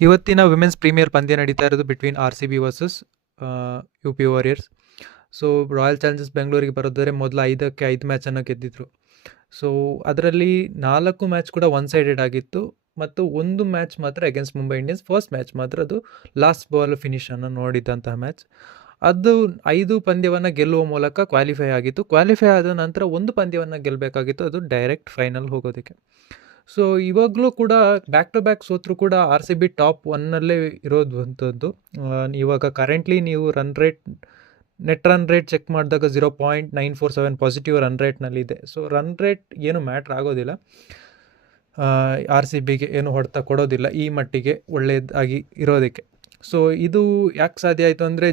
ಇವತ್ತಿನ women's premier ಪಂದ್ಯ ನಡೀತಾ ಇರೋದು between R C B versus U P Warriors. So Royal Challengers ಬೆಂಗಳೂರಿಗೆ ಬರೋದಾದ್ರೆ ಮೊದಲು 5 ಮ್ಯಾಚನ್ನು ಗೆದ್ದಿದ್ರು. ಸೊ ಅದರಲ್ಲಿ 4 ಮ್ಯಾಚ್ ಕೂಡ ಒನ್ ಸೈಡೆಡ್ ಆಗಿತ್ತು ಮತ್ತು ಒಂದು ಮ್ಯಾಚ್ ಮಾತ್ರ against Mumbai Indians. First match ಮಾತ್ರ ಅದು ಲಾಸ್ಟ್ ಬಾಲ್ ಫಿನಿಷನ್ನು ನೋಡಿದಂತಹ ಮ್ಯಾಚ್. ಅದು 5 ಪಂದ್ಯವನ್ನು ಗೆಲ್ಲುವ ಮೂಲಕ ಕ್ವಾಲಿಫೈ ಆಗಿತ್ತು. ಕ್ವಾಲಿಫೈ ಆದ ನಂತರ ಒಂದು ಪಂದ್ಯವನ್ನು ಗೆಲ್ಲಬೇಕಾಗಿತ್ತು, ಅದು ಡೈರೆಕ್ಟ್ ಫೈನಲ್ ಹೋಗೋದಕ್ಕೆ. ಸೊ ಇವಾಗಲೂ ಕೂಡ ಬ್ಯಾಕ್ ಟು ಬ್ಯಾಕ್ ಸೋತ್ರು ಕೂಡ ಆರ್ ಸಿ ಬಿ ಟಾಪ್ ಒನ್ನಲ್ಲೇ ಇರೋದಂಥದ್ದು. ಇವಾಗ ಕರೆಂಟ್ಲಿ ನೀವು ನೆಟ್ ರನ್ ರೇಟ್ ಚೆಕ್ ಮಾಡಿದಾಗ 0.947 ಪಾಸಿಟಿವ್ ರನ್ ರೇಟ್ನಲ್ಲಿದೆ. ಸೊ ರನ್ ರೇಟ್ ಏನು ಮ್ಯಾಟ್ರ್ ಆಗೋದಿಲ್ಲ, ಆರ್ ಸಿ ಬಿಗೆ ಏನು ಹೊಡೆತ ಕೊಡೋದಿಲ್ಲ ಈ ಮಟ್ಟಿಗೆ ಒಳ್ಳೆಯದಾಗಿ ಇರೋದಕ್ಕೆ. ಸೊ ಇದು ಯಾಕೆ ಸಾಧ್ಯ ಆಯಿತು ಅಂದರೆ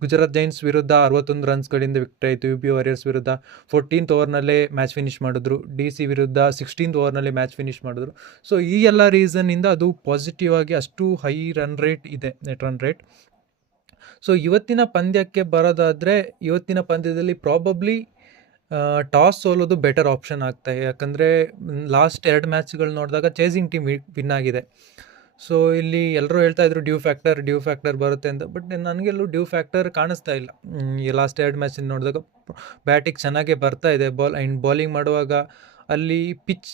ಗುಜರಾತ್ ಜೈನ್ಸ್ ವಿರುದ್ಧ 61 ರನ್ಸ್ಗಳಿಂದ ವಿಕ್ಟರಿ ಆಯಿತು. ಯು ಪಿ ವಾರಿಯರ್ಸ್ ವಿರುದ್ಧ 14th ಓವರ್ನಲ್ಲೇ ಮ್ಯಾಚ್ ಫಿನಿಷ್ ಮಾಡಿದ್ರು. ಡಿ ಸಿ ವಿರುದ್ಧ 16th ಓವರ್ನಲ್ಲೇ ಮ್ಯಾಚ್ ಫಿನಿಷ್ ಮಾಡಿದ್ರು. ಸೊ ಈ ಎಲ್ಲ ರೀಸನ್ನಿಂದ ಅದು ಪಾಸಿಟಿವ್ ಆಗಿ ಅಷ್ಟು ಹೈ ರನ್ ರೇಟ್ ಇದೆ, ನೆಟ್ ರನ್ ರೇಟ್. ಸೊ ಇವತ್ತಿನ ಪಂದ್ಯಕ್ಕೆ ಬರೋದಾದರೆ, ಇವತ್ತಿನ ಪಂದ್ಯದಲ್ಲಿ ಪ್ರಾಬಬ್ಲಿ ಟಾಸ್ ಸೋಲೋದು ಬೆಟರ್ ಆಪ್ಷನ್ ಆಗ್ತಾಯಿದೆ. ಯಾಕಂದರೆ ಲಾಸ್ಟ್ 2 ಮ್ಯಾಚ್ಗಳು ನೋಡಿದಾಗ ಚೇಸಿಂಗ್ ಟೀಮ್ ವಿನ್ ಆಗಿದೆ. ಸೊ ಇಲ್ಲಿ ಎಲ್ಲರೂ ಹೇಳ್ತಾ ಇದ್ರು ಡ್ಯೂ ಫ್ಯಾಕ್ಟರ್ ಬರುತ್ತೆ ಅಂತ, ಬಟ್ ನನಗೆಲ್ಲೂ ಡ್ಯೂ ಫ್ಯಾಕ್ಟರ್ ಕಾಣಿಸ್ತಾ ಇಲ್ಲ. ಈ ಲಾಸ್ಟ್ 2 ಮ್ಯಾಚ್ ನೋಡಿದಾಗ ಬ್ಯಾಟಿಂಗ್ ಚೆನ್ನಾಗೇ ಬರ್ತಾ ಇದೆ. ಬೌಲಿಂಗ್ ಮಾಡುವಾಗ ಅಲ್ಲಿ ಪಿಚ್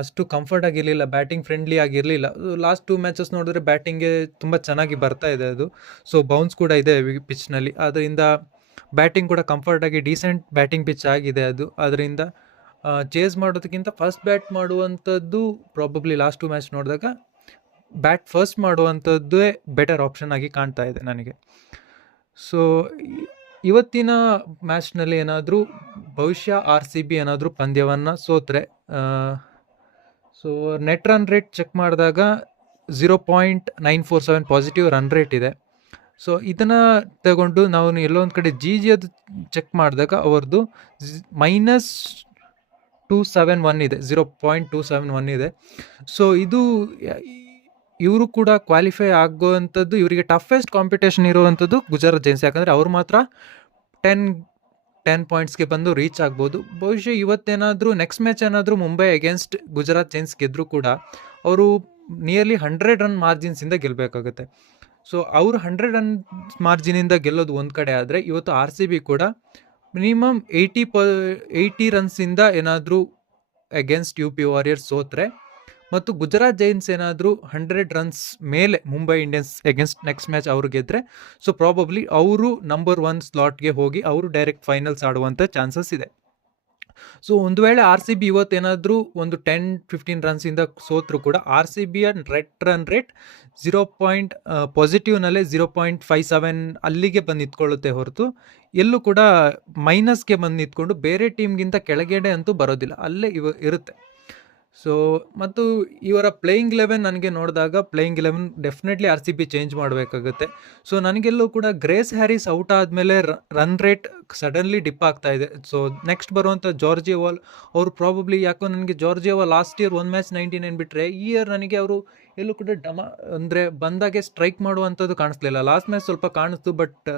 ಅಷ್ಟು ಕಂಫರ್ಟ್ ಆಗಿರಲಿಲ್ಲ, ಬ್ಯಾಟಿಂಗ್ ಫ್ರೆಂಡ್ಲಿ ಆಗಿರಲಿಲ್ಲ. ಲಾಸ್ಟ್ 2 ಮ್ಯಾಚಸ್ ನೋಡಿದ್ರೆ ಬ್ಯಾಟಿಂಗ್ಗೆ ತುಂಬ ಚೆನ್ನಾಗಿ ಬರ್ತಾ ಇದೆ ಅದು. ಸೊ ಬೌನ್ಸ್ ಕೂಡ ಇದೆ ಪಿಚ್ನಲ್ಲಿ, ಅದರಿಂದ ಬ್ಯಾಟಿಂಗ್ ಕೂಡ ಕಂಫರ್ಟಾಗಿ ಡೀಸೆಂಟ್ ಬ್ಯಾಟಿಂಗ್ ಪಿಚ್ ಆಗಿದೆ ಅದು. ಅದರಿಂದ ಚೇಸ್ ಮಾಡೋದಕ್ಕಿಂತ ಫಸ್ಟ್ ಬ್ಯಾಟ್ ಮಾಡುವಂಥದ್ದು ಪ್ರಾಬಬ್ಲಿ ಲಾಸ್ಟ್ 2 ಮ್ಯಾಚ್ ನೋಡಿದಾಗ ಬ್ಯಾಟ್ ಫಸ್ಟ್ ಮಾಡುವಂಥದ್ದೇ ಬೆಟರ್ ಆಪ್ಷನ್ ಆಗಿ ಕಾಣ್ತಾ ಇದೆ ನನಗೆ. ಸೊ ಇವತ್ತಿನ ಮ್ಯಾಚ್ನಲ್ಲಿ ಏನಾದರೂ ಬಹುಶಃ ಆರ್ ಸಿ ಬಿ ಏನಾದರೂ ಪಂದ್ಯವನ್ನು ಸೋತ್ರೆ, so net run rate check ಮಾಡಿದಾಗ 0.947 ಪಾಸಿಟಿವ್ ರನ್ ರೇಟ್ ಇದೆ. ಸೊ ಇದನ್ನು ತಗೊಂಡು ನಾವು ಎಲ್ಲೋ ಒಂದು ಕಡೆ ಅದು ಚೆಕ್ ಮಾಡಿದಾಗ ಅವ್ರದ್ದು -271 ಇದೆ, 0.271 ಇದೆ. ಸೊ ಇದು ಇವರು ಕೂಡ ಕ್ವಾಲಿಫೈ ಆಗುವಂಥದ್ದು, ಇವರಿಗೆ ಟಫೆಸ್ಟ್ ಕಾಂಪಿಟೇಷನ್ ಇರುವಂಥದ್ದು ಗುಜರಾತ್ ಜೈನ್ಸ್. ಯಾಕಂದರೆ ಅವ್ರು ಮಾತ್ರ 10 ಪಾಯಿಂಟ್ಸ್ಗೆ ಬಂದು ರೀಚ್ ಆಗ್ಬೋದು. ಬಹುಶಃ ಇವತ್ತೇನಾದರೂ ನೆಕ್ಸ್ಟ್ ಮ್ಯಾಚ್ ಏನಾದರೂ ಮುಂಬೈ ಅಗೇನ್ಸ್ಟ್ ಗುಜರಾತ್ ಜೈನ್ಸ್ ಗೆದ್ದರೂ ಕೂಡ ಅವರು ನಿಯರ್ಲಿ 100 ರನ್ ಮಾರ್ಜಿನ್ಸಿಂದ ಗೆಲ್ಲಬೇಕಾಗುತ್ತೆ. ಸೊ ಅವರು 100 ರನ್ ಮಾರ್ಜಿನಿಂದ ಗೆಲ್ಲೋದು ಒಂದು ಕಡೆ ಆದರೆ, ಇವತ್ತು ಆರ್ ಸಿ ಬಿ ಕೂಡ ಮಿನಿಮಮ್ 80 ರನ್ಸಿಂದ ಏನಾದರೂ ಅಗೇನ್ಸ್ಟ್ ಯು ಪಿ ವಾರಿಯರ್ಸ್ ಸೋತ್ರೆ, ಮತ್ತು ಗುಜರಾತ್ ಜೈನ್ಸ್ ಏನಾದರೂ 100 ರನ್ಸ್ ಮೇಲೆ Mumbai Indians against next match ಅವರು ಗೆದ್ದರೆ, ಸೊ ಪ್ರಾಬಬ್ಲಿ ಅವರು ನಂಬರ್ 1 ಸ್ಲಾಟ್ಗೆ ಹೋಗಿ ಅವರು ಡೈರೆಕ್ಟ್ ಫೈನಲ್ಸ್ ಆಡುವಂಥ ಚಾನ್ಸಸ್ ಇದೆ. ಸೊ ಒಂದು ವೇಳೆ ಆರ್ ಸಿ ಬಿ ಇವತ್ತೇನಾದರೂ ಒಂದು 10-15 ರನ್ಸಿಂದ ಸೋತ್ರು ಕೂಡ ಆರ್ ಸಿ ಬಿಯ ರನ್ ರೇಟ್ ಪಾಸಿಟಿವ್ನಲ್ಲೇ 0.57 ಅಲ್ಲಿಗೆ ಬಂದು ನಿಂತ್ಕೊಳ್ಳುತ್ತೆ ಹೊರತು ಎಲ್ಲೂ ಕೂಡ ಮೈನಸ್ಗೆ ಬಂದು ನಿಂತ್ಕೊಂಡು ಬೇರೆ ಟೀಮ್ಗಿಂತ ಕೆಳಗಡೆ ಅಂತೂ ಬರೋದಿಲ್ಲ, ಅಲ್ಲೇ ಇರುತ್ತೆ. ಸೊ ಮತ್ತು ಇವರ ಪ್ಲೇಯಿಂಗ್ 11 ನನಗೆ ನೋಡಿದಾಗ playing 11 definitely R C B change ಮಾಡಬೇಕಾಗುತ್ತೆ. ಸೊ ನನಗೆಲ್ಲೂ ಕೂಡ ಗ್ರೇಸ್ ಹ್ಯಾರಿಸ್ ಔಟ್ ಆದಮೇಲೆ ರನ್ ರೇಟ್ ಸಡನ್ಲಿ ಡಿಪ್ ಆಗ್ತಾ ಇದೆ. ಸೊ ನೆಕ್ಸ್ಟ್ ಬರುವಂಥ ಜಾರ್ಜಿಯಾ ವಾಲ್, ಅವರು ಪ್ರಾಬಬ್ಲಿ, ಯಾಕೋ ನನಗೆ Georgia Voll last year 1 match 99 ಬಿಟ್ಟರೆ, ಈ ಇಯರ್ ನನಗೆ ಅವರು ಎಲ್ಲೂ ಕೂಡ ಅಂದರೆ ಬಂದಾಗೆ ಸ್ಟ್ರೈಕ್ ಮಾಡುವಂಥದ್ದು ಕಾಣಿಸ್ಲಿಲ್ಲ. ಲಾಸ್ಟ್ ಮ್ಯಾಚ್ ಸ್ವಲ್ಪ ಕಾಣಿಸ್ತು, ಬಟ್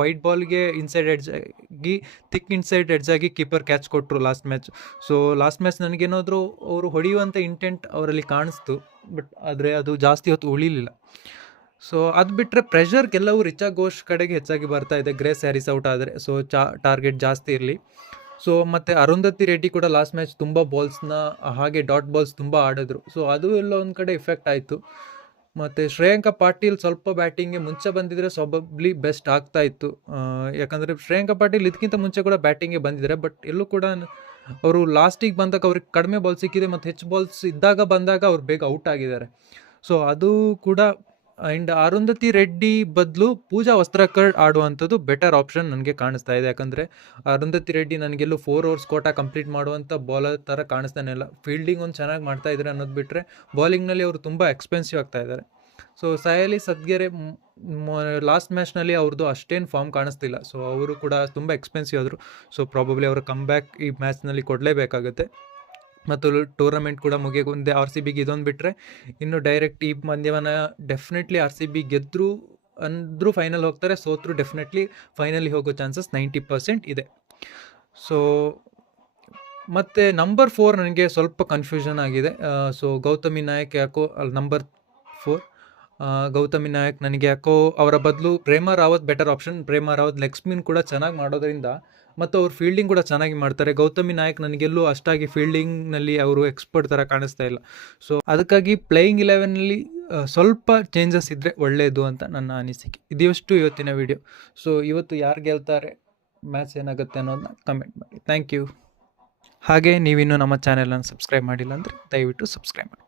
ವೈಟ್ ಬಾಲ್ಗೆ ಇನ್ಸೈಡ್ ಎಡ್ಜ್ ಆಗಿ, ಥಿಕ್ ಇನ್ಸೈಡ್ ಎಡ್ಜ್ ಆಗಿ ಕೀಪರ್ ಕ್ಯಾಚ್ ಕೊಟ್ಟರು last match. So last match ನನಗೇನಾದರೂ ಅವರು ಹೊಡೆಯುವಂಥ ಇಂಟೆಂಟ್ ಅವರಲ್ಲಿ ಕಾಣಿಸ್ತು, ಬಟ್ ಆದರೆ ಅದು ಜಾಸ್ತಿ ಹೊತ್ತು ಉಳಿಲಿಲ್ಲ. ಸೊ ಅದು ಬಿಟ್ಟರೆ ಪ್ರೆಷರ್ ಕೆಲವು ರಿಚಾ ಘೋಷ್ ಕಡೆಗೆ ಹೆಚ್ಚಾಗಿ ಬರ್ತಾ ಇದೆ ಗ್ರೇಸ್ ಹ್ಯಾರಿಸ್ ಔಟ್ ಆದರೆ. ಸೊ ಟಾರ್ಗೆಟ್ ಜಾಸ್ತಿ ಇರಲಿ. ಸೊ ಮತ್ತು ಅರುಂಧತಿ ರೆಡ್ಡಿ ಕೂಡ ಲಾಸ್ಟ್ ಮ್ಯಾಚ್ ತುಂಬ ಬಾಲ್ಸ್ನ, ಹಾಗೆ ಡಾಟ್ ಬಾಲ್ಸ್ ತುಂಬ ಆಡಿದ್ರು. ಸೊ ಅದು ಎಲ್ಲ ಒಂದು ಕಡೆ ಇಫೆಕ್ಟ್ ಆಯಿತು. ಮತ್ತು ಶ್ರೇಯಾಂಕ ಪಾಟೀಲ್ ಸ್ವಲ್ಪ ಬ್ಯಾಟಿಂಗ್ಗೆ ಮುಂಚೆ ಬಂದಿದ್ರೆ ಪ್ರಾಬಬ್ಲಿ ಬೆಸ್ಟ್ ಆಗ್ತಾ ಇತ್ತು. ಯಾಕಂದರೆ ಶ್ರೇಯಾಂಕ ಪಾಟೀಲ್ ಇದಕ್ಕಿಂತ ಮುಂಚೆ ಕೂಡ ಬ್ಯಾಟಿಂಗ್ಗೆ ಬಂದಿದ್ದಾರೆ, ಬಟ್ ಎಲ್ಲೂ ಕೂಡ ಅವರು ಲಾಸ್ಟಿಗೆ ಬಂದಾಗ ಅವ್ರಿಗೆ ಕಡಿಮೆ ಬಾಲ್ ಸಿಕ್ಕಿದೆ, ಮತ್ತು ಹೆಚ್ಚು ಬಾಲ್ಸ್ ಬಂದಾಗ ಅವ್ರು ಬೇಗ ಔಟ್ ಆಗಿದ್ದಾರೆ. ಸೊ ಅದು ಕೂಡ. ಆ್ಯಂಡ್ ಅರುಂಧತಿ ರೆಡ್ಡಿ ಬದಲು ಪೂಜಾ ವಸ್ತ್ರಕರ್ ಆಡುವಂಥದ್ದು ಬೆಟರ್ ಆಪ್ಷನ್ ನನಗೆ ಕಾಣಿಸ್ತಾ ಇದೆ. ಯಾಕಂದರೆ ಅರುಂಧತಿ ರೆಡ್ಡಿ ನನಗೆಲ್ಲೂ 4 ಓವರ್ಸ್ ಕೋಟಾ ಕಂಪ್ಲೀಟ್ ಮಾಡುವಂಥ ಬಾಲರ್ ಥರ ಕಾಣಿಸ್ತಾನೆ ಇಲ್ಲ. ಫೀಲ್ಡಿಂಗ್ ಒಂದು ಚೆನ್ನಾಗಿ ಮಾಡ್ತಾ ಇದ್ದಾರೆ ಅನ್ನೋದು ಬಿಟ್ಟರೆ, ಬಾಲಿಂಗ್ನಲ್ಲಿ ಅವರು ತುಂಬ ಎಕ್ಸ್ಪೆನ್ಸಿವ್ ಆಗ್ತಾ ಇದ್ದಾರೆ. ಸೊ ಸಾಯಲಿ ಸದ್ಗೆರೆ ಲಾಸ್ಟ್ ಮ್ಯಾಚ್ನಲ್ಲಿ ಅವ್ರದ್ದು ಅಷ್ಟೇನು ಫಾರ್ಮ್ ಕಾಣಿಸ್ತಿಲ್ಲ. ಸೊ ಅವರು ಕೂಡ ತುಂಬ ಎಕ್ಸ್ಪೆನ್ಸಿವ್ ಆದರು. ಸೊ ಪ್ರಾಬಬ್ಲಿ ಅವರ ಕಮ್ ಬ್ಯಾಕ್ ಈ ಮ್ಯಾಚ್ನಲ್ಲಿ ಕೊಡಲೇಬೇಕಾಗುತ್ತೆ. ಮತ್ತು ಟೂರ್ನಮೆಂಟ್ ಕೂಡ ಮುಗಿಯೋಕೆ ಆರ್ ಸಿ ಬಿಗೆ ಇದೊಂದು ಬಿಟ್ಟರೆ ಇನ್ನು ಡೈರೆಕ್ಟ್ ಈ ಪಂದ್ಯವನ್ನು ಡೆಫಿನೆಟ್ಲಿ ಆರ್ ಸಿ ಬಿ ಗೆದ್ದರು ಅಂದರೂ ಫೈನಲ್ ಹೋಗ್ತಾರೆ, ಸೋತರು ಡೆಫಿನೆಟ್ಲಿ ಫೈನಲಿ ಹೋಗೋ ಚಾನ್ಸಸ್ 90% ಇದೆ. ಸೊ ಮತ್ತು ನಂಬರ್ 4 ನನಗೆ ಸ್ವಲ್ಪ ಕನ್ಫ್ಯೂಷನ್ ಆಗಿದೆ. ಸೊ ಗೌತಮಿ ನಾಯಕ್ ಯಾಕೋ ಅಲ್ಲಿ ನಂಬರ್ 4. ಗೌತಮಿ ನಾಯಕ್ ನನಗೆ ಯಾಕೋ ಅವರ ಬದಲು ಪ್ರೇಮ ರಾವತ್ ಬೆಟರ್ ಆಪ್ಷನ್. ಪ್ರೇಮ ರಾವತ್ ಲೆಗ್ ಸ್ಪಿನ್ ಕೂಡ ಚೆನ್ನಾಗಿ ಮಾಡೋದರಿಂದ ಮತ್ತು ಅವ್ರು ಫೀಲ್ಡಿಂಗ್ ಕೂಡ ಚೆನ್ನಾಗಿ ಮಾಡ್ತಾರೆ. ಗೌತಮಿ ನಾಯಕ್ ನನಗೆಲ್ಲೂ ಅಷ್ಟಾಗಿ ಫೀಲ್ಡಿಂಗ್ನಲ್ಲಿ ಅವರು ಎಕ್ಸ್ಪರ್ಟ್ ಥರ ಕಾಣಿಸ್ತಾ ಇಲ್ಲ. ಸೊ ಅದಕ್ಕಾಗಿ ಪ್ಲೇಯಿಂಗ್ 11ನಲ್ಲಿ ಸ್ವಲ್ಪ ಚೇಂಜಸ್ ಇದ್ದರೆ ಒಳ್ಳೆಯದು ಅಂತ ನನ್ನ ಅನಿಸಿಕೆ. ಇದಿಷ್ಟು ಇವತ್ತಿನ ವಿಡಿಯೋ. ಸೊ ಇವತ್ತು ಯಾರು ಗೆಲ್ತಾರೆ, ಮ್ಯಾಚ್ ಏನಾಗುತ್ತೆ ಅನ್ನೋದನ್ನ ಕಮೆಂಟ್ ಮಾಡಿ. Thank you. ಹಾಗೆ ನೀವಿನ್ನೂ ನಮ್ಮ ಚಾನೆಲನ್ನು ಸಬ್ಸ್ಕ್ರೈಬ್ ಮಾಡಿಲ್ಲ ಅಂದರೆ ದಯವಿಟ್ಟು ಸಬ್ಸ್ಕ್ರೈಬ್ ಮಾಡಿ.